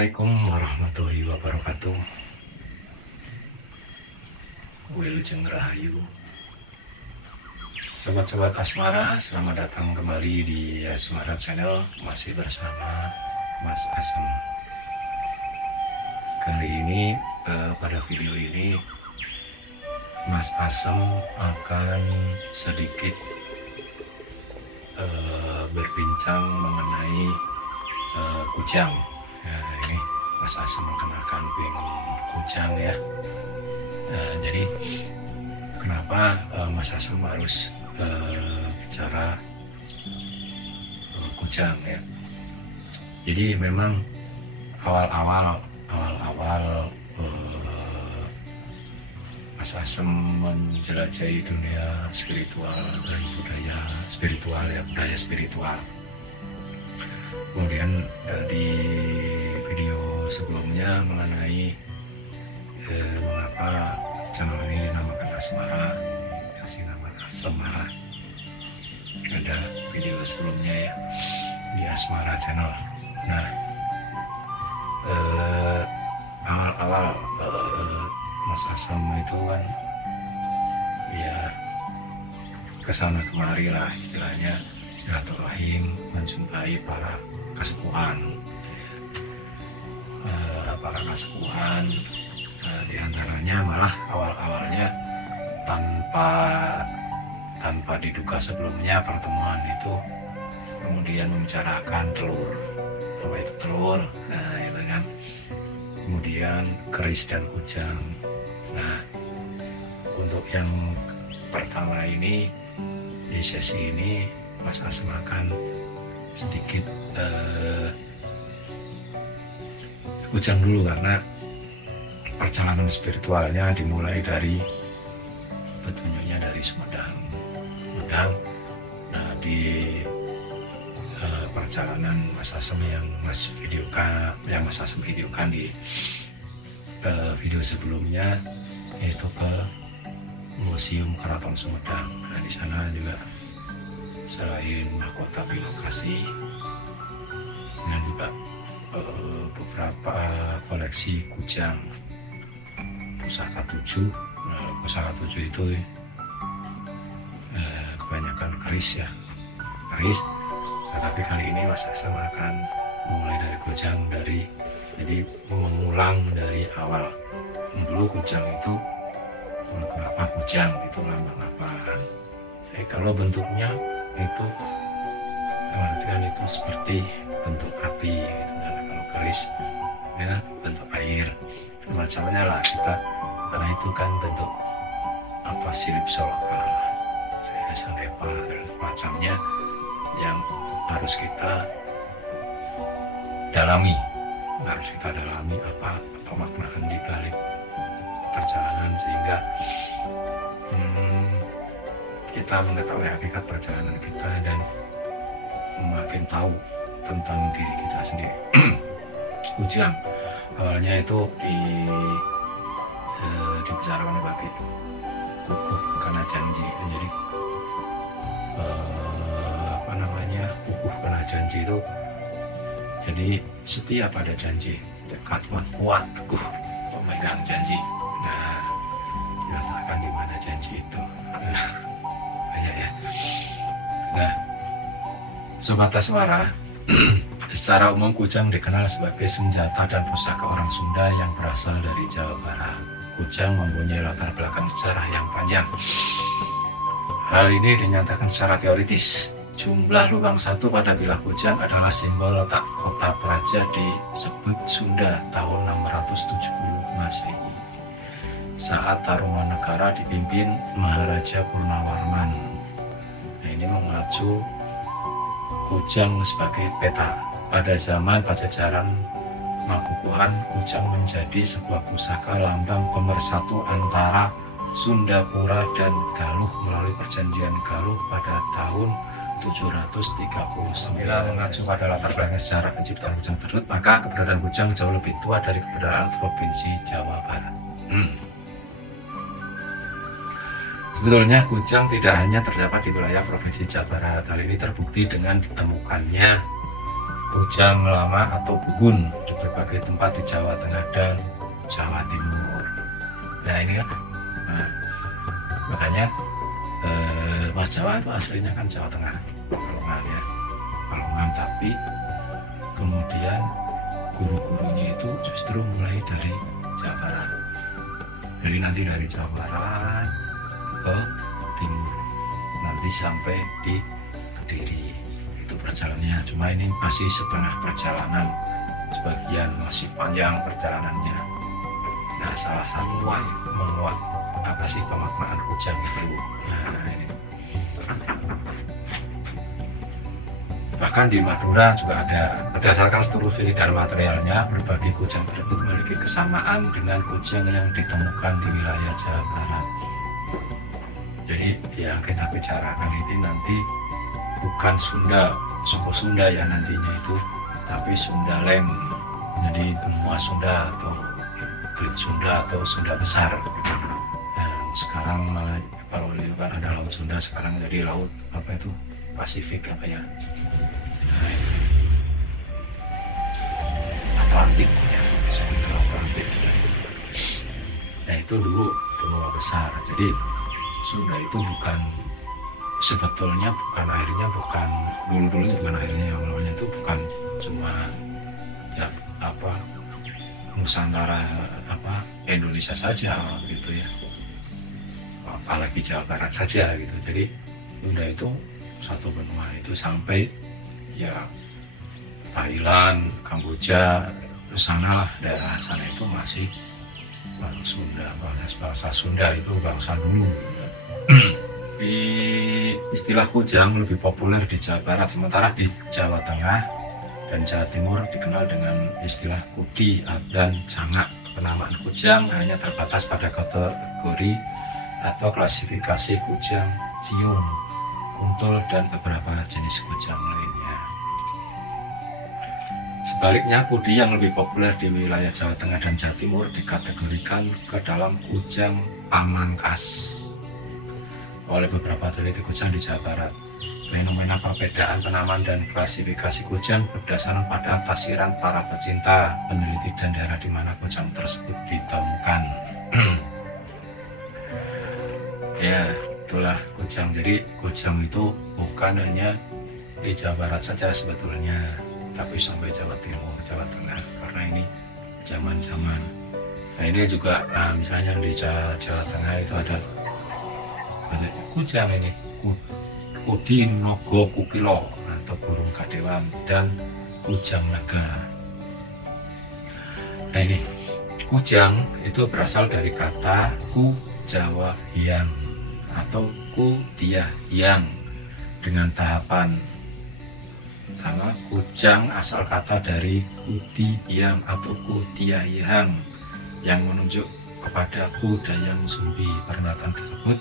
Assalamualaikum warahmatullahi wabarakatuh. Wilujeng Rahayu. Sobat-sobat Asmara, selamat datang kembali di Asmara Channel. Masih bersama Mas Asem. Kali ini pada video ini Mas Asem akan sedikit berbincang mengenai kujang. Nah, ini Mas Asem mengenalkan ping kujang ya. Jadi kenapa Mas Asem harus bicara kujang ya? Jadi memang awal-awal Mas Asem menjelajahi dunia spiritual dan budaya spiritual. Kemudian di video sebelumnya mengenai mengapa channel ini dinamakan Asmara, kasih nama Asmara. Ada video sebelumnya ya di Asmara Channel. Nah, awal-awal Mas Asem itu kan ya kesana kemari lah istilahnya, silaturahim, menjumpai para kesepuhan, di antaranya malah awalnya tanpa diduga sebelumnya pertemuan itu kemudian membicarakan telur, apa itu telur, nah itu kan, kemudian keris dan kujang. Nah, untuk yang pertama ini di sesi ini Mas Asem akan sedikit kujang dulu, karena perjalanan spiritualnya dimulai dari petunjuknya dari Sumedang. Nah, di perjalanan Mas Asem yang Mas Asem videokan di video sebelumnya, yaitu ke Museum Keraton Sumedang. Nah, di sana juga selain mahkota bilokasi dan juga beberapa koleksi kujang, pusaka 7. Nah, pusaka 7 itu kebanyakan keris. Nah, tapi kali ini Mas Asem akan mulai dari kujang, jadi mengulang dari awal. Dulu kujang itu kenapa kujang itu lambang apaan? Kalau bentuknya itu artikan itu seperti bentuk api gitu. Nah, kalau keris ya bentuk air, macamnya lah kita, karena itu kan bentuk apa, silip soloka, sanggepa dan macamnya yang harus kita dalami apa maknaan di balik perjalanan, sehingga kita mengetahui hakikat perjalanan kita dan makin tahu tentang diri kita sendiri. Kujang awalnya itu dibicarakan oleh Bapak Kukuh karena janji. Jadi Kukuh karena janji itu jadi setia pada janji, dekat, kuat, teguh, pemegang janji. Nah, diletakkan di mana janji itu. Banyak ya. Nah, Sobat Asmara, secara umum kujang dikenal sebagai senjata dan pusaka orang Sunda yang berasal dari Jawa Barat. Kujang mempunyai latar belakang sejarah yang panjang. Hal ini dinyatakan secara teoritis. Jumlah lubang satu pada bilah kujang adalah simbol letak kota Praja disebut Sunda tahun 670 Masehi, saat Tarumanegara dipimpin Maharaja Purnawarman. Nah, ini mengacu kujang sebagai peta. Pada zaman Pajajaran Makukuhan, kujang menjadi sebuah pusaka lambang pemersatu antara Sundapura dan Galuh melalui perjanjian Galuh pada tahun 739. Mengacu pada latar belakang sejarah penciptaan kujang tersebut, maka keberadaan kujang jauh lebih tua dari keberadaan Provinsi Jawa Barat. Sebetulnya kujang tidak hanya terdapat di wilayah Provinsi Jawa Barat. Hal ini terbukti dengan ditemukannya kujang lama atau bubun berbagai tempat di Jawa Tengah dan Jawa Timur. Nah ini kan, nah, makanya Mas Jawa itu aslinya kan Jawa Tengah, Pekalongan ya, Pekalongan, tapi kemudian guru-gurunya itu justru mulai dari Jawa Barat. Jadi nanti dari Jawa Barat ke timur, nanti sampai di Kediri. Itu perjalanannya, cuma ini masih setengah perjalanan, sebagian masih panjang perjalanannya. Nah, salah satu menguat apa sih pemaknaan kujang itu. Nah, ini. Bahkan di Madura juga ada. Berdasarkan studi dan materialnya, berbagai kujang tersebut memiliki kesamaan dengan kujang yang ditemukan di wilayah Jawa Barat. Jadi yang kita bicarakan ini nanti bukan Sunda, suku Sunda ya nantinya itu, tapi Sundalem. Jadi benua Sunda atau Great Sunda atau Sunda Besar. Yang sekarang kalau itu kan ada Laut Sunda, sekarang jadi Laut apa itu Pasifik apa ya? Atlantik ya, Atlantik. Nah itu dulu benua besar. Jadi Sunda itu bukan sebetulnya bukan airnya, bukan dulu bukan airnya, yang awalnya itu bukan cuma ya apa Nusantara apa Indonesia saja gitu ya, apalagi Jawa Barat saja gitu. Jadi Sunda itu satu benua itu sampai ya Thailand, Kamboja, sana lah, daerah sana itu masih Sunda, bahasa Sunda itu bangsa dulu. Di istilah kujang lebih populer di Jawa Barat, sementara di Jawa Tengah dan Jawa Timur dikenal dengan istilah kudi dan cangak. Penamaan kujang hanya terbatas pada kategori atau klasifikasi kujang cium, kuntul, dan beberapa jenis kujang lainnya. Sebaliknya, kudi yang lebih populer di wilayah Jawa Tengah dan Jawa Timur dikategorikan ke dalam kujang pamangkas oleh beberapa teliti kujang di Jawa Barat. Fenomena perbedaan penamaan dan klasifikasi kujang berdasarkan pada tafsiran para pecinta, peneliti, dan daerah di mana kujang tersebut ditemukan. Ya, itulah kujang. Jadi kujang itu bukan hanya di Jawa Barat saja sebetulnya, tapi sampai Jawa Timur, Jawa Tengah, karena ini zaman-zaman. Nah ini juga misalnya di Jawa Tengah itu ada kujang ini, kudi nogo kukilo atau burung kadewan, dan kujang naga. Nah ini kujang itu berasal dari kata ku Jawa Hyang atau ku Dia Hyang dengan tahapan. Karena kujang asal kata dari kudi Hyang atau ku Dia Hyang yang menunjuk kepada ku Dayang Sumbi. Pernyataan tersebut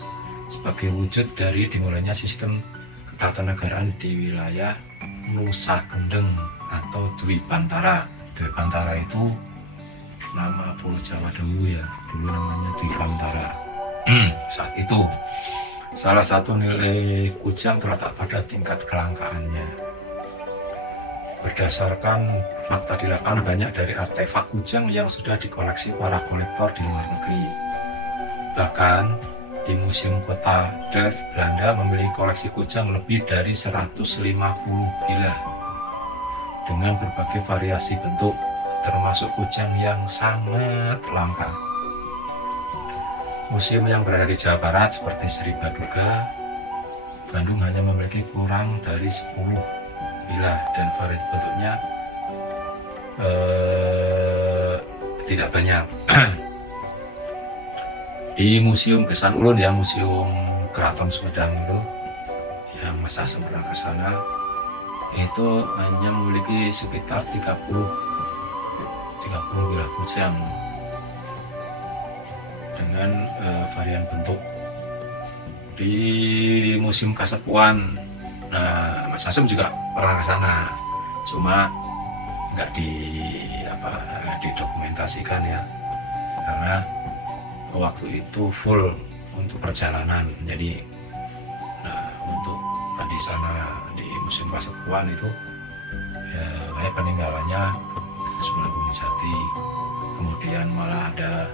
sebagai wujud dari dimulainya sistem ketatanegaraan di wilayah Nusa Kendeng atau Dwi Bantara. Dwi Bantara itu nama Pulau Jawa dulu ya, dulu namanya Dwi Bantara. Saat itu salah satu nilai kujang terletak pada tingkat kelangkaannya. Berdasarkan fakta di lapangan, banyak dari artefak kujang yang sudah dikoleksi para kolektor di luar negeri. Bahkan di Museum Kota Delft, Belanda memiliki koleksi kujang lebih dari 150 bilah dengan berbagai variasi bentuk, termasuk kujang yang sangat langka. Museum yang berada di Jawa Barat seperti Sri Baduga, Bandung hanya memiliki kurang dari 10 bilah dan variasi bentuknya tidak banyak. Di Museum Kesan Ulun ya, Museum Keraton Sumedang itu yang Mas Asem pernah ke sana, itu hanya memiliki sekitar 30 bilah kujang dengan varian bentuk. Di Museum Kasepuan, nah Mas Asem juga pernah ke sana, cuma nggak didokumentasikan ya, karena waktu itu full untuk perjalanan. Jadi untuk di sana di Museum Kasepuan itu ya kayak peninggalannya 90 Jati, kemudian malah ada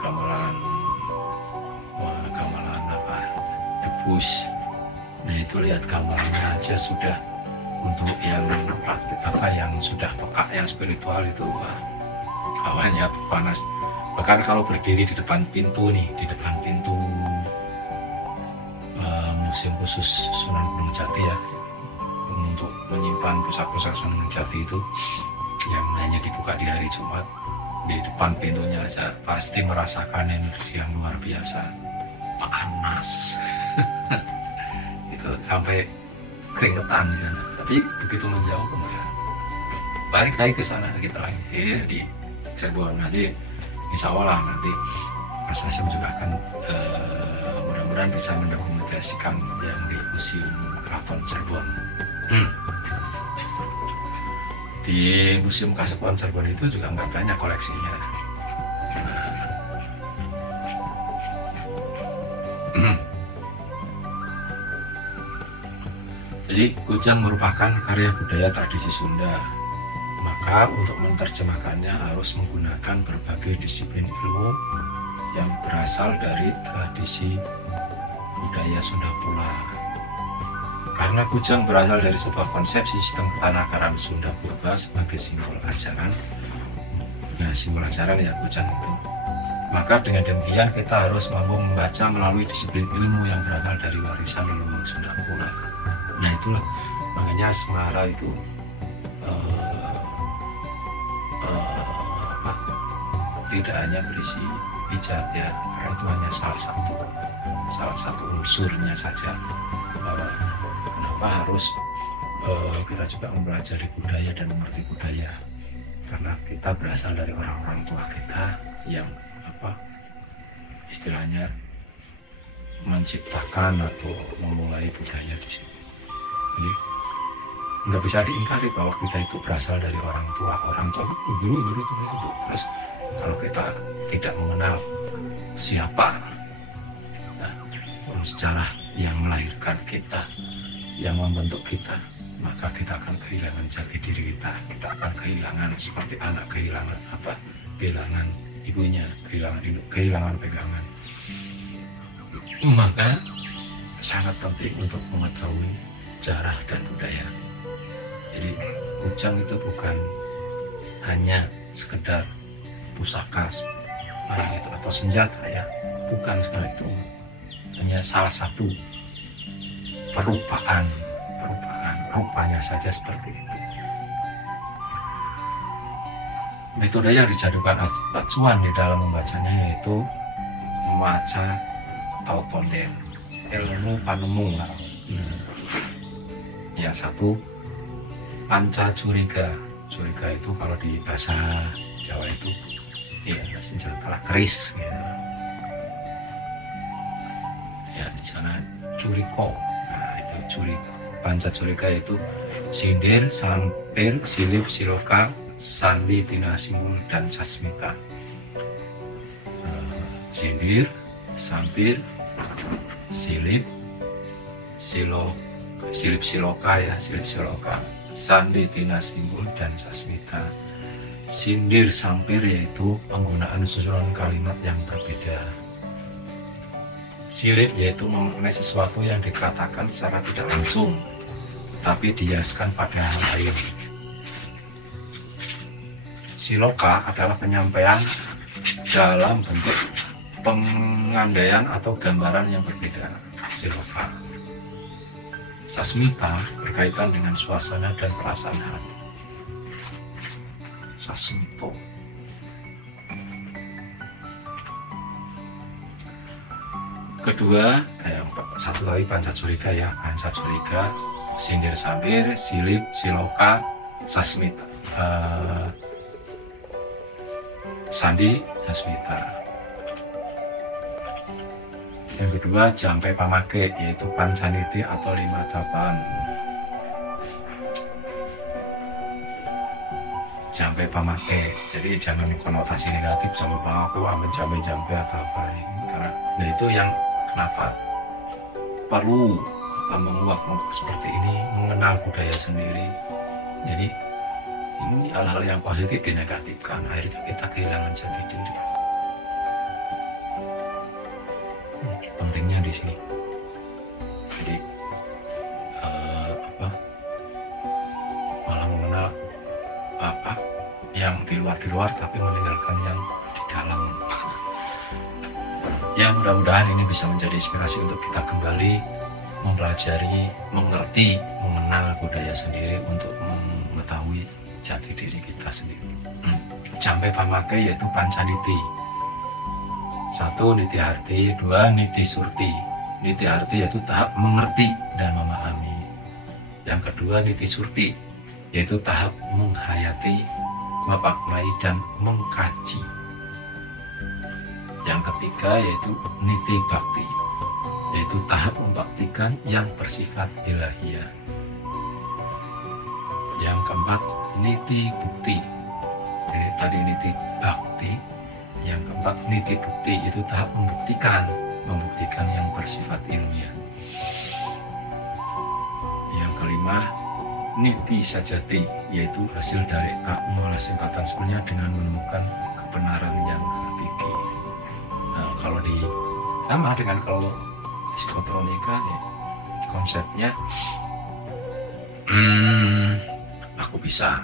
gamelan apa, debus. Nah itu lihat gambarnya aja sudah, untuk yang praktik yang sudah peka, yang spiritual itu hawanya panas. Bahkan kalau berdiri di depan pintu nih, di depan pintu museum khusus Sunan Gunung Jati ya, untuk menyimpan pusaka-pusaka Sunan Gunung Jati itu yang hanya dibuka di hari Jumat, di depan pintunya aja pasti merasakan energi yang luar biasa, panas. Itu sampai keringetan di sana. Tapi begitu menjauh kemudian balik lagi ke sana, kita lagi di Cirebon. Nanti insya Allah nanti Mas Hasyim juga akan mudah-mudahan bisa mendokumentasikan yang di Museum Keraton Cirebon. Di Museum Kasepuhan Cirebon itu juga nggak banyak koleksinya. Jadi kujang merupakan karya budaya tradisi Sunda. Maka untuk menerjemahkannya harus menggunakan berbagai disiplin ilmu yang berasal dari tradisi budaya Sunda pula. Karena kujang berasal dari sebuah konsepsi sistem ketanakaran Sunda purba sebagai simbol ajaran. Nah, simbol ajaran ya kujang itu. Maka dengan demikian kita harus mampu membaca melalui disiplin ilmu yang berasal dari warisan leluhur Sunda pula. Nah itulah makanya Semara itu tidak hanya berisi pijat ya, karena itu hanya salah satu unsurnya saja, bahwa kenapa harus kita juga mempelajari budaya dan mengerti budaya, karena kita berasal dari orang-orang tua kita yang istilahnya menciptakan atau memulai budaya di sini. Jadi nggak bisa diingkari bahwa kita itu berasal dari orang tua dulu. Terus kalau kita tidak mengenal siapa sejarah yang melahirkan kita, yang membentuk kita, maka kita akan kehilangan jati diri kita. Kita akan kehilangan seperti anak kehilangan ibunya, kehilangan pegangan. Maka sangat penting untuk mengetahui sejarah dan budaya. Jadi kujang itu bukan hanya sekedar pusaka itu atau senjata ya, bukan sekedar itu, hanya salah satu perupaan rupanya saja seperti itu. Metode yang dijadikan acuan di dalam membacanya yaitu membaca tautonden, ilmu panemu. Yang satu panca curiga. Curiga itu kalau di bahasa Jawa itu ya senjata keris ya. Ya di sana curiko. Nah itu curiko. Panca curiga itu sindir, sampir, silip, siloka, sandi, tina, simbul, dan sasmita. Sindir, sampir, silip, siloka ya, sandi, tina, simbul, dan sasmita. Sindir, sampir yaitu penggunaan susunan kalimat yang berbeda. Silip yaitu mengenai sesuatu yang dikatakan secara tidak langsung tapi dihiaskan pada hal lain. Siloka adalah penyampaian dalam bentuk pengandaian atau gambaran yang berbeda. Siloka. Sasmita berkaitan dengan suasana dan perasaan hati. Sasmito. Kedua, yang satu lagi panca curiga ya, panca curiga, sindir sampir, silip, siloka, sasmita, sandi, sasmita. Yang kedua, jampe pamake, yaitu pancaniti atau 58. Jampe pamake, jadi jangan konotasi negatif jampe pamake, ambil jampe atau apa ini. Karena nah itu yang kenapa perlu menguak seperti ini, mengenal budaya sendiri, Jadi ini hal-hal yang positif dinegatifkan, akhirnya kita kehilangan jati diri. Pentingnya di sini. Jadi malah mengenal apa yang di luar tapi meninggalkan yang di dalam. Ya mudah-mudahan ini bisa menjadi inspirasi untuk kita kembali mempelajari, mengerti, mengenal budaya sendiri untuk mengetahui jati diri kita sendiri. Jampe pamake yaitu pancaniti. 1. Niti arti, 2. Niti surti. Niti arti yaitu tahap mengerti dan memahami. Yang kedua niti surti, yaitu tahap menghayati, memaknai dan mengkaji. Yang ketiga yaitu niti bakti, yaitu tahap membaktikan yang bersifat ilahiyah. Yang keempat niti bukti, jadi tadi niti bakti, yang keempat niti bukti, itu tahap membuktikan yang bersifat ilmiah. Yang kelima niti sajati, yaitu hasil dari akmal singkatan sebenarnya dengan menemukan kebenaran yang hakiki. Nah, kalau sama dengan kalau psikotronika ya, konsepnya aku bisa.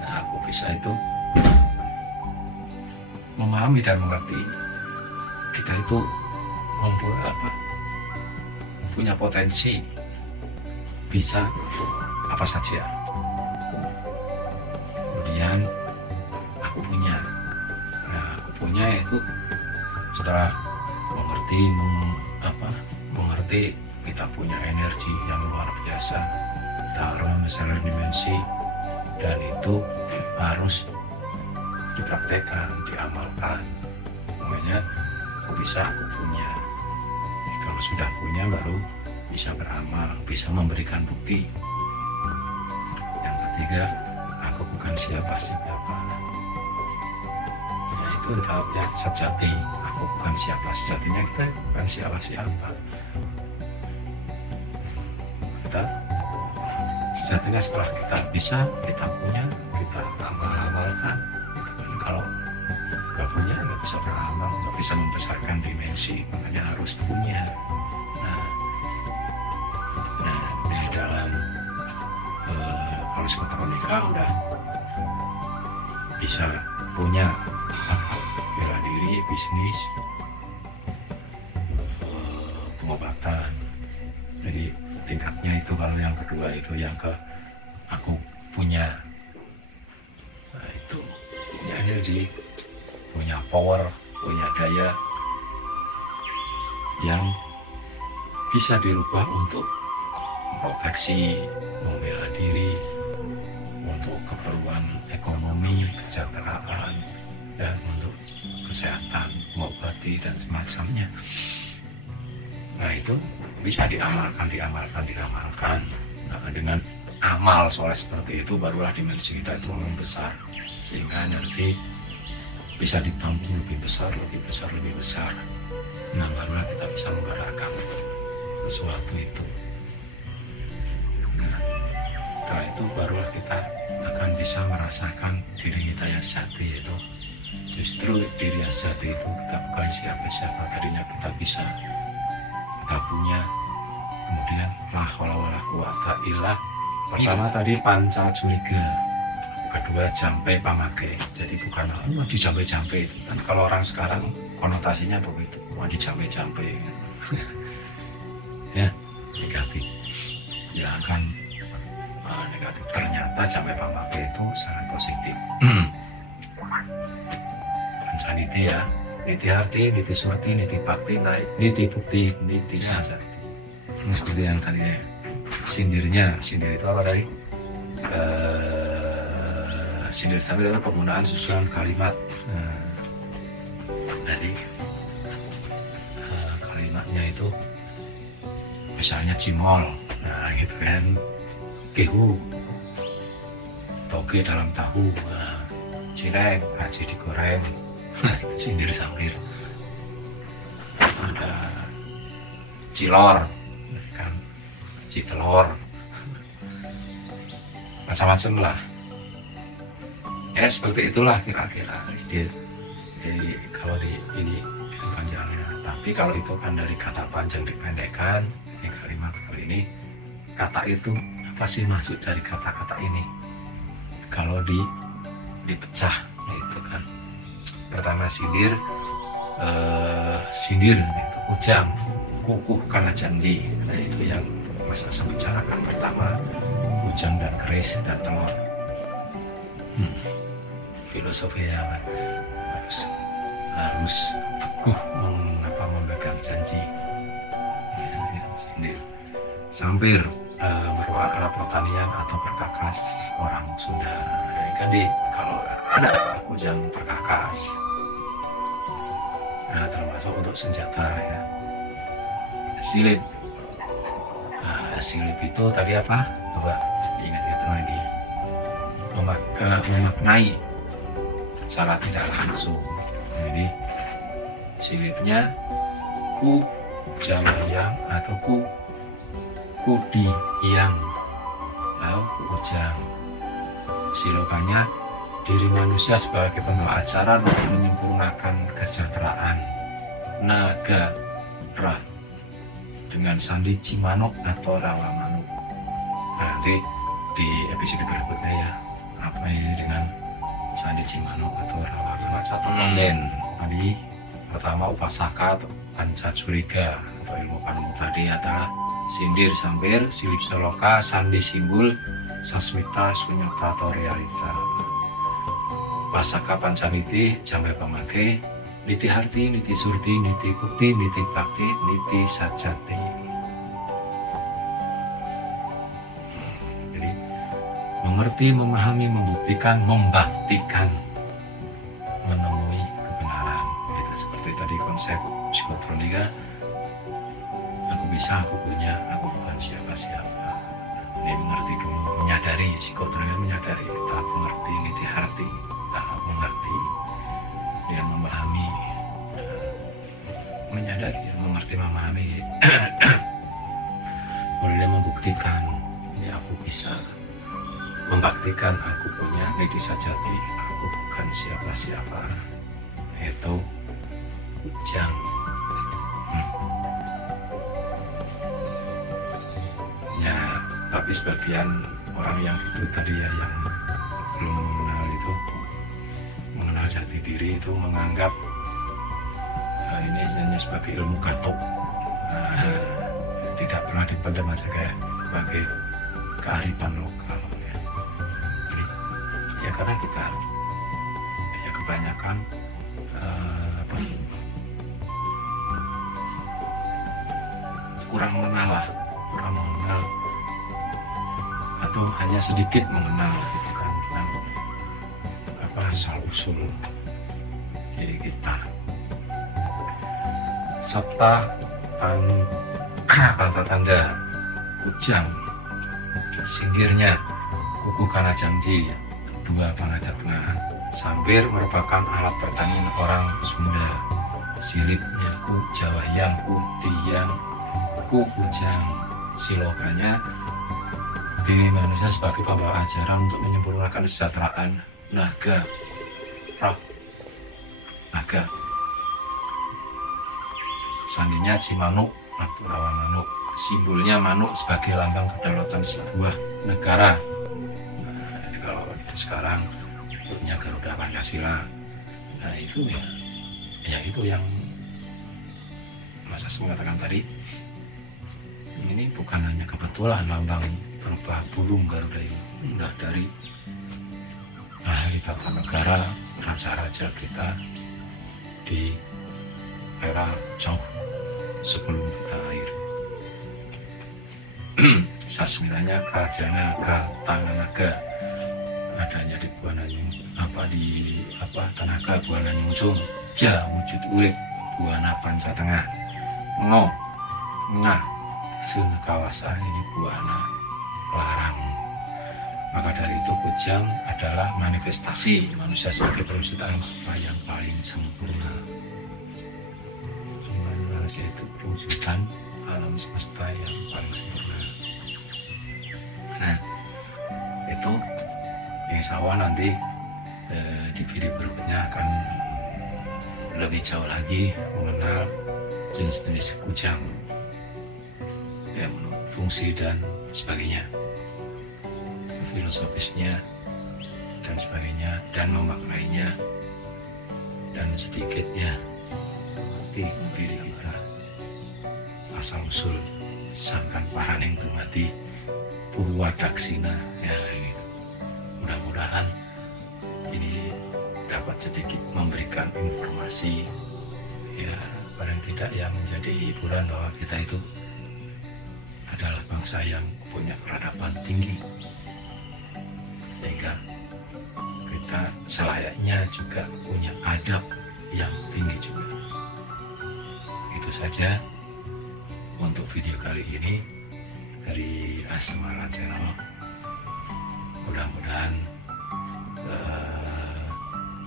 Nah, aku bisa itu memahami dan mengerti kita itu punya potensi bisa apa saja. Kemudian aku punya itu setelah mengerti kita punya energi yang luar biasa, kita harus membesar dimensi, dan itu harus dipraktekkan, diamalkan. Makanya aku punya. Kalau sudah punya baru bisa beramal, bisa memberikan bukti. Yang ketiga, aku bukan siapa-siapa. Nah, itu tahapnya sejati. Aku bukan siapa, sejatinya kita bukan siapa-siapa. Sejatinya setelah kita bisa, kita punya, kita amal-amalkan. Kalau nggak punya, nggak bisa beramal, nggak bisa membesarkan dimensi, makanya harus punya. Nah di dalam psikotronika udah bisa punya bela diri, bisnis, pengobatan. Jadi tingkatnya itu kalau yang kedua itu yang aku punya. Nah, itu punya energi, punya power, punya daya yang bisa dirubah untuk proteksi, membela diri, untuk keperluan ekonomi, kesejahteraan, dan untuk kesehatan, mengobati dan semacamnya. Nah itu bisa diamalkan. Nah, dengan amal soal seperti itu barulah dimensi kita itu membesar, sehingga nanti bisa ditampung lebih besar. Nah barulah kita bisa menggerakkan sesuatu itu. Nah setelah itu barulah kita akan bisa merasakan diri kita yang sejati, itu justru diri yang sejati itu kita bukan siapa-siapa. Tadinya kita bisa, kita punya, kemudian la haula wala quwata illa. Pertama tadi panca curiga, kedua jampe pamake. Jadi bukan di jampe-jampe itu kan kalau orang sekarang konotasinya begitu, di jampe-jampe ya negatif. Ya kan negatif. Ternyata jampe pamake itu sangat positif. Pancaniti ya, niti arti, niti surti, niti bakti, niti bukti, niti sajati. Seperti yang tadi ya, sindir itu apa tadi? Sindir sambil adalah penggunaan susunan kalimat. Jadi kalimatnya itu misalnya cimol, nah gitu kan, kehu, toge dalam tahu, cireng, aci digoreng, sindir sambil. Ada cilor, kan, citelor. macam-macam lah. Ya seperti itulah kira-kira. Jadi kalau di ini itu panjangnya. Tapi kalau itu kan dari kata panjang dipendekkan, ini kalimat kali ini kata itu apa sih masuk dari kata-kata ini? Kalau dipecah, nah itu kan pertama sindir, itu kujang, kukuh karena janji. Nah itu yang Mas Asam bicarakan pertama, kujang dan keris dan telur. Filosofinya apa? Harus teguh memegang janji. Sindir. Sampir merupakan alat pertanian atau perkakas orang Sunda. Nah, kan kalau ada kujang perkakas, nah termasuk untuk senjata ya. Silip. Silip itu tadi apa? Coba diingat-ingat lagi. Memaknai secara tidak langsung. Jadi silipnya ku yang atau kudi yang lalu kujang. Silokannya diri manusia sebagai pembawa acara untuk menyempurnakan kesejahteraan. Naga ra dengan sandi Cimanuk atau rawa manuk. Nah, nanti di episode berikutnya ya, apa ini dengan sandi Cimanuk atau rawa manuk. Satu nolen tadi pertama upasaka atau panca curiga atau ilmu panmu tadi adalah sindir sampir, silip soloka, sandi simbol, sasmita, sunyata atau realita. Pasaka pancaniti, jambe pamake, niti harti, niti surti, niti bukti, niti bakti, niti sajati. Jadi mengerti, memahami, membuktikan, membaktikan, menemui kebenaran. Itu seperti tadi konsep psikotronika. Aku bisa, aku punya, aku bukan siapa-siapa. Ini mengerti dulu, menyadari, psikotronika menyadari, tahap mengerti, niti harti, tahap mengerti, dia memahami, menyadari, mengerti, memahami. Kemudian membuktikan, ini aku bisa, membaktikan, aku punya, niti sajati, aku bukan siapa-siapa. Itu kujang. Ya, tapi sebagian orang yang itu tadi ya, yang belum mengenal itu, mengenal jati diri itu menganggap ini hanya sebagai ilmu gatuk, tidak pernah dipendam aja kayak sebagai kearifan lokal ya. Jadi, ya karena kita ya kebanyakan kurang mengenal atau hanya sedikit mengenal gitu kan, apa asal usul diri kita, serta tanda-tanda kujang, sindirnya, kuku kana janji, dua pangadapna. Sampir merupakan alat pertanian orang Sunda. Silipnya ku jawahyang, kutiang, ku kujang. Silokannya diri manusia sebagai pembawa ajaran untuk menyempurnakan kesejahteraan. Naga roh, naga. Sandinya Cimanuk atau rawa manuk. Simbolnya manuk sebagai lambang kedaulatan sebuah negara. Nah, jadi kalau sekarang punya Garuda Pancasila, nah itu ya itu yang Mas As mengatakan tadi. Ini bukan hanya kebetulan lambang berupa burung Garuda ini, sudah dari ahli tata negara, raja-raja kita di era jauh sebelum kita lahir. Sasminanya kajana ka tanganaga, adanya di Buananyung, tenaga Buananyung ja wujud urip buana panca tengah ngo ngah sun kawasan ini buana larang. Maka dari itu kujang adalah manifestasi manusia sebagai perwujudan yang paling sempurna. Manusia itu perwujudan alam semesta yang paling sempurna. Nah, itu insya Allah nanti di video berikutnya akan lebih jauh lagi mengenal jenis-jenis kujang, ya, fungsi dan sebagainya, filosofisnya dan sebagainya, dan memaknainya, dan sedikitnya arti diri kita, asal usul sangkan paraning dumadi Purwadaksina, ya gitu. Mudah-mudahan ini dapat sedikit memberikan informasi, ya paling tidak yang menjadi hiburan bahwa kita itu adalah bangsa yang punya peradaban tinggi, sehingga kita selayaknya juga punya adab yang tinggi juga. Itu saja untuk video kali ini dari Asmara Channel. Mudah-mudahan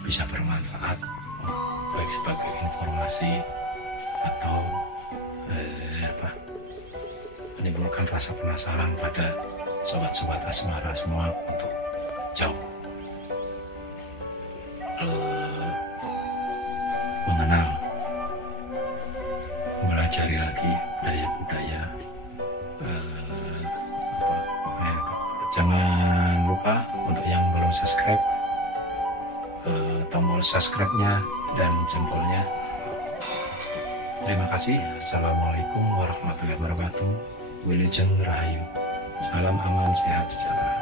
bisa bermanfaat, baik sebagai informasi atau menimbulkan rasa penasaran pada sobat-sobat Asmara semua untuk jauh mengenal, mempelajari lagi budaya-budaya. Jangan lupa untuk yang belum subscribe, tombol subscribe-nya dan jempolnya. Terima kasih. Assalamualaikum warahmatullahi wabarakatuh. Wilujeng Rahayu. Salam aman, sehat, sejahtera.